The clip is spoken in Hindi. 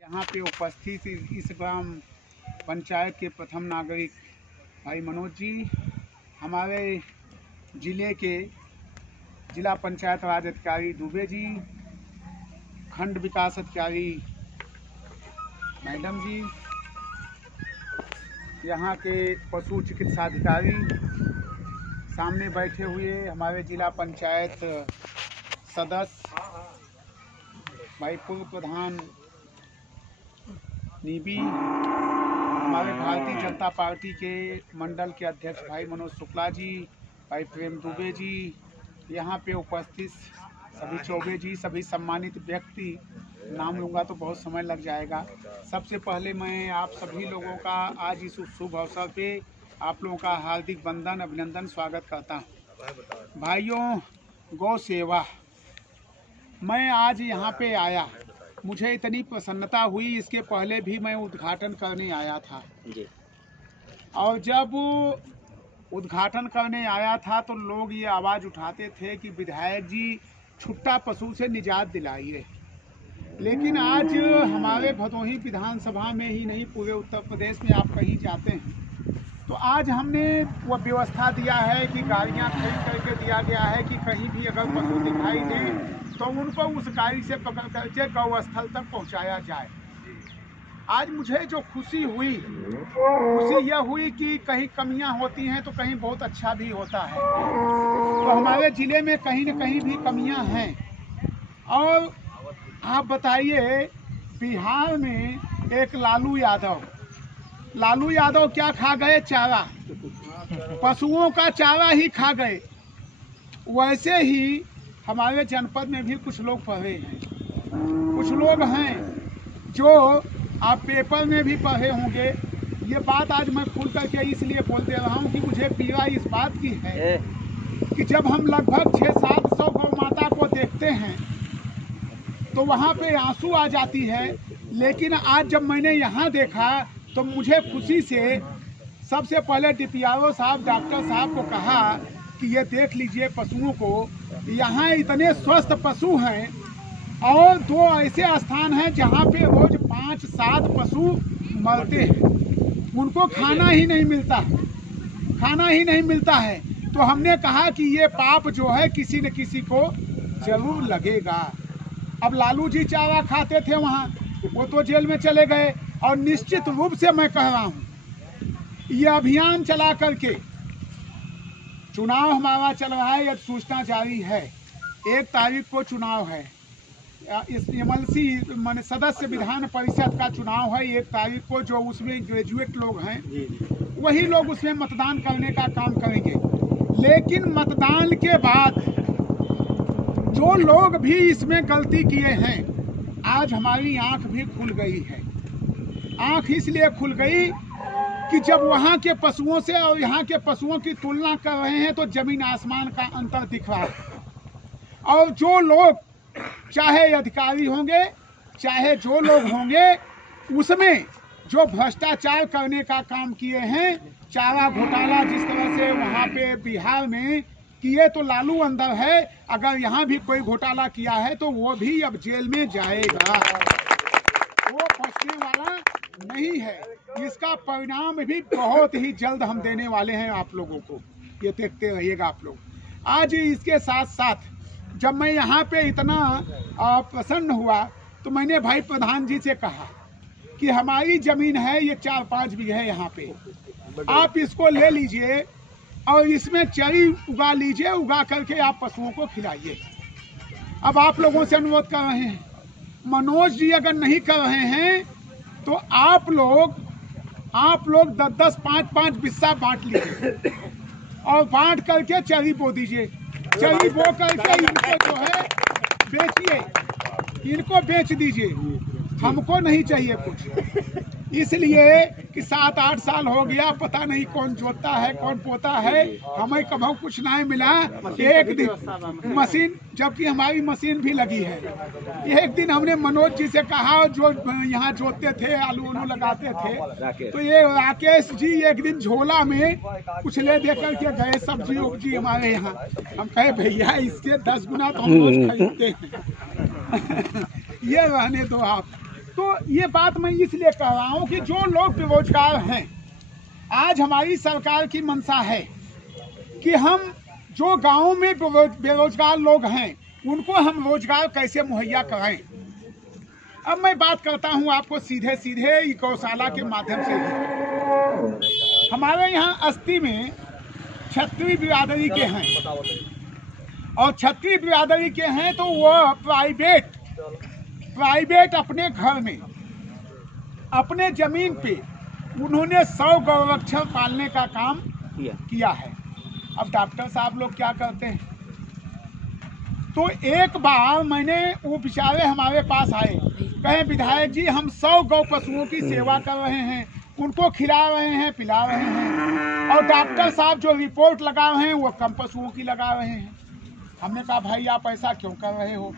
यहाँ पे उपस्थित इस ग्राम पंचायत के प्रथम नागरिक भाई मनोज जी, हमारे जिले के जिला पंचायत राज अधिकारी दुबे जी, खंड विकास अधिकारी मैडम जी, यहाँ के पशु चिकित्सा अधिकारी, सामने बैठे हुए हमारे जिला पंचायत सदस्य भाई पूर्व प्रधान नीबी, हमारे भारतीय जनता पार्टी के मंडल के अध्यक्ष भाई मनोज शुक्ला जी, भाई प्रेम दुबे जी, यहाँ पे उपस्थित सभी चौबे जी, सभी सम्मानित व्यक्ति, नाम लूँगा तो बहुत समय लग जाएगा। सबसे पहले मैं आप सभी लोगों का आज इस शुभ अवसर पे आप लोगों का हार्दिक वंदन अभिनंदन स्वागत करता हूँ। भाइयों, गौ सेवा, मैं आज यहाँ पे आया, मुझे इतनी प्रसन्नता हुई, इसके पहले भी मैं उद्घाटन करने आया था जी। और जब उद्घाटन करने आया था तो लोग ये आवाज़ उठाते थे कि विधायक जी छुट्टा पशु से निजात दिलाइए, लेकिन आज हमारे भदोही विधानसभा में ही नहीं, पूरे उत्तर प्रदेश में आप कहीं जाते हैं तो आज हमने वो व्यवस्था दिया है कि गाड़ियाँ खरीद करके दिया गया है कि कहीं भी अगर पशु दिखाई दे तो उनको उस गाड़ी से पकड़ करके गौ स्थल तक पहुंचाया जाए। आज मुझे जो खुशी हुई, खुशी यह हुई कि कहीं कमियां होती हैं तो कहीं बहुत अच्छा भी होता है। तो हमारे ज़िले में कहीं न कहीं भी कमियां हैं। और आप बताइए, बिहार में एक लालू यादव क्या खा गए? चारा, पशुओं का चारा ही खा गए। वैसे ही हमारे जनपद में भी कुछ लोग पढ़े हैं, कुछ लोग हैं जो आप पेपर में भी पढ़े होंगे। ये बात आज मैं खुल करके इसलिए बोल दे रहा हूँ कि मुझे पीड़ा इस बात की है कि जब हम लगभग 600-700 गौ माता को देखते हैं तो वहाँ पे आंसू आ जाती है। लेकिन आज जब मैंने यहाँ देखा तो मुझे खुशी से सबसे पहले DPRO साहब, डॉक्टर साहब को कहा कि ये देख लीजिए पशुओं को, यहाँ इतने स्वस्थ पशु हैं। और 2 ऐसे स्थान हैं जहाँ पे रोज 5-7 पशु मरते हैं, उनको खाना ही नहीं मिलता है। तो हमने कहा कि ये पाप जो है किसी न किसी को जरूर लगेगा। अब लालू जी चारा खाते थे वहाँ, वो तो जेल में चले गए। और निश्चित रूप से मैं कह रहा हूँ, ये अभियान चला करके, चुनाव हमारा चल रहा है, यह सूचना जारी है, 1 तारीख को चुनाव है, इस MLC माने सदस्य विधान परिषद का चुनाव है 1 तारीख को। जो उसमें ग्रेजुएट लोग हैं वही लोग उसमें मतदान करने का काम करेंगे। लेकिन मतदान के बाद जो लोग भी इसमें गलती किए हैं, आज हमारी आंख भी खुल गई है। आंख इसलिए खुल गई कि जब वहाँ के पशुओं से और यहाँ के पशुओं की तुलना कर रहे हैं तो जमीन आसमान का अंतर दिख रहा है। और जो लोग, चाहे अधिकारी होंगे चाहे जो लोग होंगे, उसमें जो भ्रष्टाचार करने का काम किए हैं, चारा घोटाला जिस तरह से वहाँ पे बिहार में किए, तो लालू अंदर है। अगर यहाँ भी कोई घोटाला किया है तो वो भी अब जेल में जाएगा, वो फंसने वाला नहीं है। इसका परिणाम भी बहुत ही जल्द हम देने वाले हैं आप लोगों को, ये देखते रहिएगा आप लोग। आज इसके साथ साथ जब मैं यहाँ पे इतना प्रसन्न हुआ तो मैंने भाई प्रधान जी से कहा कि हमारी जमीन है ये 4-5 बीघे यहाँ पे, आप इसको ले लीजिए और इसमें चरी उगा लीजिए, उगा करके आप पशुओं को खिलाइए। अब आप लोगों से अनुरोध कर रहे हैं, मनोज जी अगर नहीं कर रहे हैं तो आप लोग 10-10, 5-5 बिस्सा बांट लीजिए और बांट करके चरी बो दीजिए। चरी बो करके इनको जो है बेचिए, इनको बेच दीजिए, हमको नहीं चाहिए कुछ। इसलिए कि 7-8 साल हो गया, पता नहीं कौन जोतता है कौन पोता है, हमें कभी कुछ नहीं मिला। एक दिन मशीन, जबकि हमारी मशीन भी लगी है, एक दिन हमने मनोज जी से कहा, जो यहाँ जोतते थे, आलू लगाते थे, तो ये राकेश जी एक दिन झोला में कुछ ले दे करके गए, सब्जी उब्जी हमारे यहाँ। हम कहे भैया इससे 10 गुना तो हम रोज खरीदते हैं। ये रहने दो आप। तो ये बात मैं इसलिए कह रहा हूँ कि जो लोग बेरोजगार हैं, आज हमारी सरकार की मंशा है कि हम जो गाँव में बेरोजगार लोग हैं उनको हम रोजगार कैसे मुहैया कराएं। अब मैं बात करता हूं आपको सीधे सीधे गौशाला के माध्यम से ही। हमारे यहाँ अस्ती में क्षत्रिय बिरादरी के हैं और क्षत्रिय बिरादरी के हैं तो वह प्राइवेट अपने घर में अपने जमीन पे उन्होंने 100 गौरक्षक पालने का काम किया है। अब डॉक्टर साहब लोग क्या करते हैं, तो एक बार मैंने वो बेचारे हमारे पास आए, कहे विधायक जी हम 100 गौ पशुओं की सेवा कर रहे हैं, उनको खिला रहे हैं पिला रहे हैं, और डॉक्टर साहब जो रिपोर्ट लगा रहे हैं वो कम पशुओं की लगा रहे हैं। हमने कहा भाई आप ऐसा क्यों कर रहे हो?